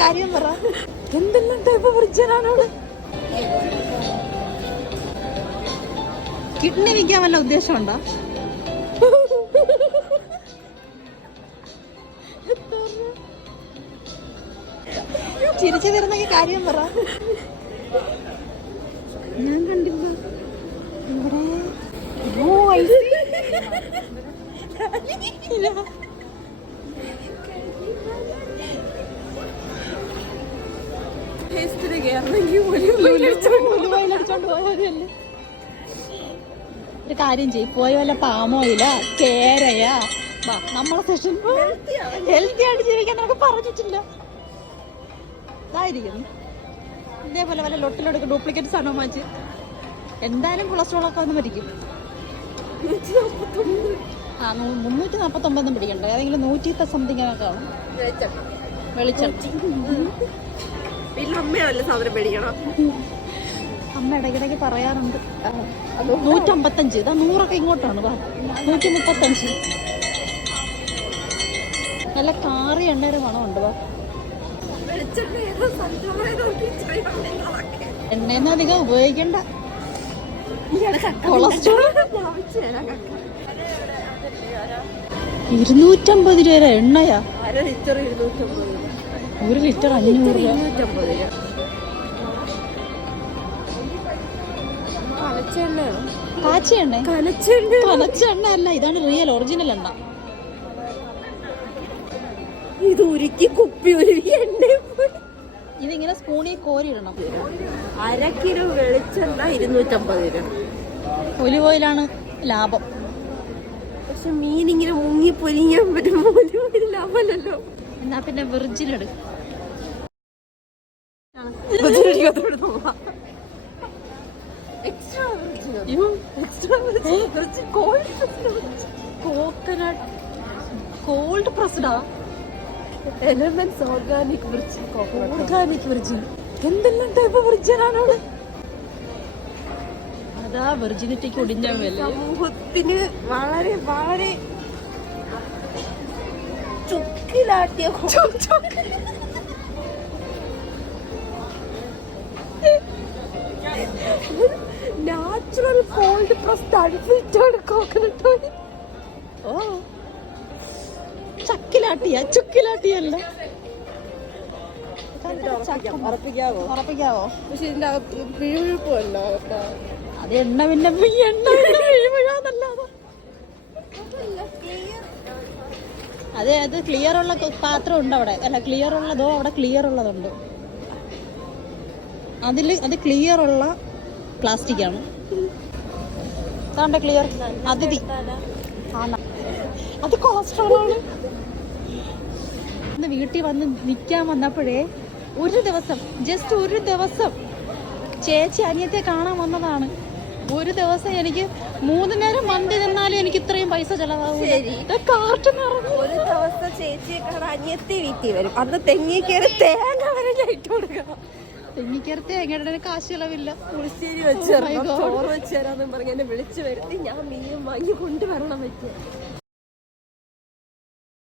കാര്യം പറ. എന്തെല്ലാം ടൈപ്പ് ഫ്രിഡ്ജാണോട്? കിഡ്നി വിൽക്കാൻ വല്ല ഉദ്ദേശമുണ്ടോ? ചിരിച്ചു തരുന്നെങ്കിൽ കാര്യം പറ. ഞാൻ കണ്ടില്ല ഇവിടെ. ഒരു കാര്യം ചെയ്യും, പോയ വല്ല പാമോയില കേരയാ നമ്മളെ സെഷൻ ഹെൽത്തി ആയിട്ട് ജീവിക്കാൻ നമുക്ക് പറഞ്ഞിട്ടില്ല. ഇതായിരിക്കും ഇതേപോലെ വല്ല ലൊട്ടിലൊടുക്ക് ഡ്യൂപ്ലിക്കേറ്റ് സാധനം വാങ്ങിച്ച് എന്തായാലും കൊളസ്ട്രോൾ ഒക്കെ വന്ന് മരിക്കും. 349 പിടിക്കണ്ട, ഏതെങ്കിലും 100 സംതിങ് ഒക്കെ കാണും. അമ്മ ഇടയ്ക്കിടയ്ക്ക് പറയാറുണ്ട് 155. ഇതാ 100 ഇങ്ങോട്ടാണ്. 135 നല്ല കാറി എണ്ണയുടെ മണമുണ്ട്. എണ്ണയൊന്നും അധികം ഉപയോഗിക്കണ്ട. കൊളസ്ട്രോൾ 250 രൂപ എണ്ണയാ. 1 ലിറ്റർ 500 രൂപ. കാച്ചി എണ്ണ കലച്ച എണ്ണ അല്ല, ഇതാണ് റിയൽ ഒറിജിനൽ എണ്ണ. ഇത് ഉരുക്കി കുപ്പി ഉരുക്കി എണ്ണ ഇതിങ്ങനെ സ്പൂണിൽ കോരിയിടണം. 1/2 കിലോ വെളിച്ചെണ്ണ 250 രൂപ. ഒലിവ് ഓയിലാണ് ലാഭം. പക്ഷെ മീനിങ്ങനെ മുങ്ങി പൊരിയാൻ പറ്റുമ്പോ ഒലിവ് ഓയിൽ ലാഭമല്ലല്ലോ. എന്നാ പിന്നെ വെർജിലെടു. കോക്കനട്ട് കോൾഡ് പ്രസ്ഡാ. Elements organic virgin. എന്തെല്ലാം ടൈപ്പ് വിർജിനാണോട്? അതാ വെർജിനിറ്റിക്ക് ഒടിഞ്ഞ വില. സമൂഹത്തിന് വളരെ വളരെ ചുക്കിലാട്ടിയ natural cold pressed unfiltered coconut oil. ഓ ചുക്കിലാട്ടിയല്ല. ഉറപ്പിക്കാവോ? പക്ഷെ ഇതിന്റെ അകത്ത് പിഴുപിഴുപ്പല്ലോ. അത് എണ്ണ പിന്നെ പിഴുപിഴാന്നല്ലാതെ. അതെ, അത് ക്ലിയർ ഉള്ള പാത്രം ഉണ്ട് അവിടെ. അല്ല, ക്ലിയർ ഉള്ളതോ അവിടെ ക്ലിയർ ഉള്ളതുണ്ട്. അത് ക്ലിയർ ഉള്ള പ്ലാസ്റ്റിക് ആണ്. അതാണ്ട് ക്ലിയർ. അതിഥി അത് കൊളസ്ട്രോൾ ആണ്. വീട്ടിൽ വന്ന് നിൽക്കാൻ വന്നപ്പോഴേ ഒരു ദിവസം ചേച്ചി അനിയത്തെ കാണാൻ വന്നതാണ്. ഒരു ദിവസം എനിക്ക് 3 നേരം മന്തി തിന്നാലും എനിക്ക് ഇത്രയും പൈസ ചെലവാകും. ഒരു ദിവസം ചേച്ചിയെ കാണാൻ അനിയത്തി വീട്ടിൽ വരും. അന്ന് തെങ്ങിക്കേറി തേങ്ങ വരെ ഇട്ട് കൊടുക്കണം. തെങ്ങിക്കേറി തേങ്ങയുടെ കാശ് ചെലവില്ല. പുളിശ്ശേരി വെച്ച് ചോറ് വെച്ച് തരാന്നും പറഞ്ഞ് എന്നെ വിളിച്ചു വരുത്തി. ഞാൻ മീനും വാങ്ങി കൊണ്ടുവരണം വെച്ച്.